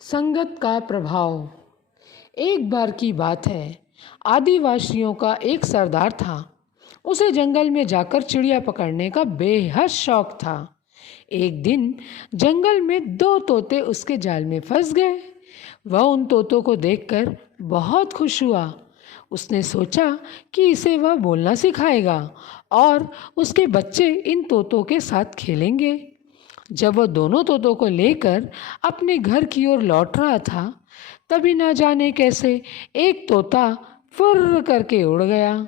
संगत का प्रभाव। एक बार की बात है, आदिवासियों का एक सरदार था। उसे जंगल में जाकर चिड़िया पकड़ने का बेहद शौक था। एक दिन जंगल में दो तोते उसके जाल में फंस गए। वह उन तोतों को देखकर बहुत खुश हुआ। उसने सोचा कि इसे वह बोलना सिखाएगा और उसके बच्चे इन तोतों के साथ खेलेंगे। जब वह दोनों तोतों को लेकर अपने घर की ओर लौट रहा था, तभी न जाने कैसे एक तोता फुर्र करके उड़ गया।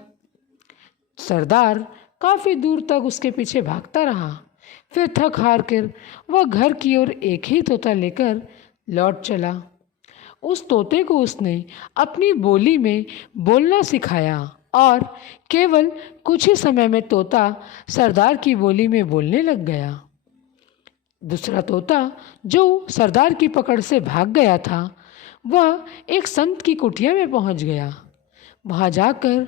सरदार काफ़ी दूर तक उसके पीछे भागता रहा। फिर थक हार कर वह घर की ओर एक ही तोता लेकर लौट चला। उस तोते को उसने अपनी बोली में बोलना सिखाया और केवल कुछ ही समय में तोता सरदार की बोली में बोलने लग गया। दूसरा तोता जो सरदार की पकड़ से भाग गया था, वह एक संत की कुटिया में पहुंच गया। वहां जाकर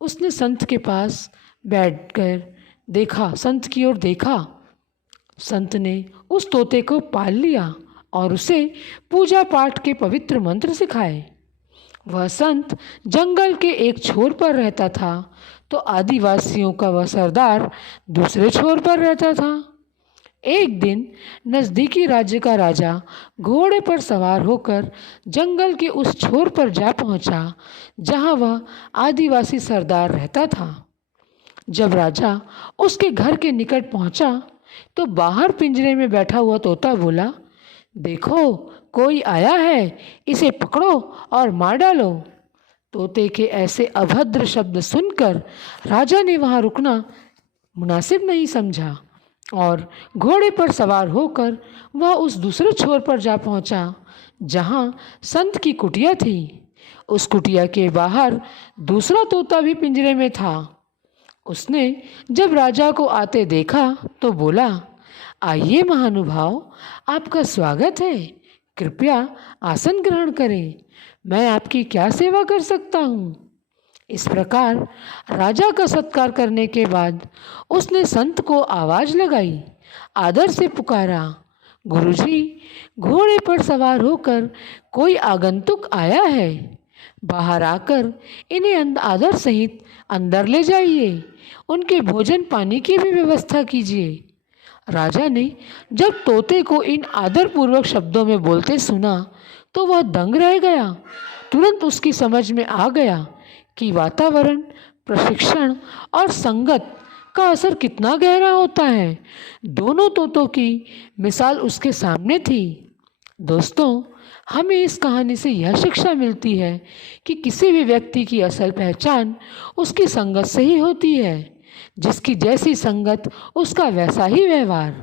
उसने संत के पास बैठकर संत की ओर देखा। संत ने उस तोते को पाल लिया और उसे पूजा पाठ के पवित्र मंत्र सिखाए। वह संत जंगल के एक छोर पर रहता था, तो आदिवासियों का वह सरदार दूसरे छोर पर रहता था। एक दिन नज़दीकी राज्य का राजा घोड़े पर सवार होकर जंगल के उस छोर पर जा पहुंचा जहां वह आदिवासी सरदार रहता था। जब राजा उसके घर के निकट पहुंचा तो बाहर पिंजरे में बैठा हुआ तोता बोला, देखो कोई आया है, इसे पकड़ो और मार डालो। तोते के ऐसे अभद्र शब्द सुनकर राजा ने वहां रुकना मुनासिब नहीं समझा और घोड़े पर सवार होकर वह उस दूसरे छोर पर जा पहुंचा जहां संत की कुटिया थी। उस कुटिया के बाहर दूसरा तोता भी पिंजरे में था। उसने जब राजा को आते देखा तो बोला, आइए महानुभाव, आपका स्वागत है, कृपया आसन ग्रहण करें, मैं आपकी क्या सेवा कर सकता हूँ। इस प्रकार राजा का सत्कार करने के बाद उसने संत को आवाज लगाई, आदर से पुकारा, गुरुजी, घोड़े पर सवार होकर कोई आगंतुक आया है, बाहर आकर इन्हें आदर सहित अंदर ले जाइए, उनके भोजन पानी की भी व्यवस्था कीजिए। राजा ने जब तोते को इन आदरपूर्वक शब्दों में बोलते सुना तो वह दंग रह गया। तुरंत उसकी समझ में आ गया कि वातावरण, प्रशिक्षण और संगत का असर कितना गहरा होता है। दोनों तोतों की मिसाल उसके सामने थी। दोस्तों, हमें इस कहानी से यह शिक्षा मिलती है कि किसी भी व्यक्ति की असल पहचान उसकी संगत से ही होती है। जिसकी जैसी संगत, उसका वैसा ही व्यवहार।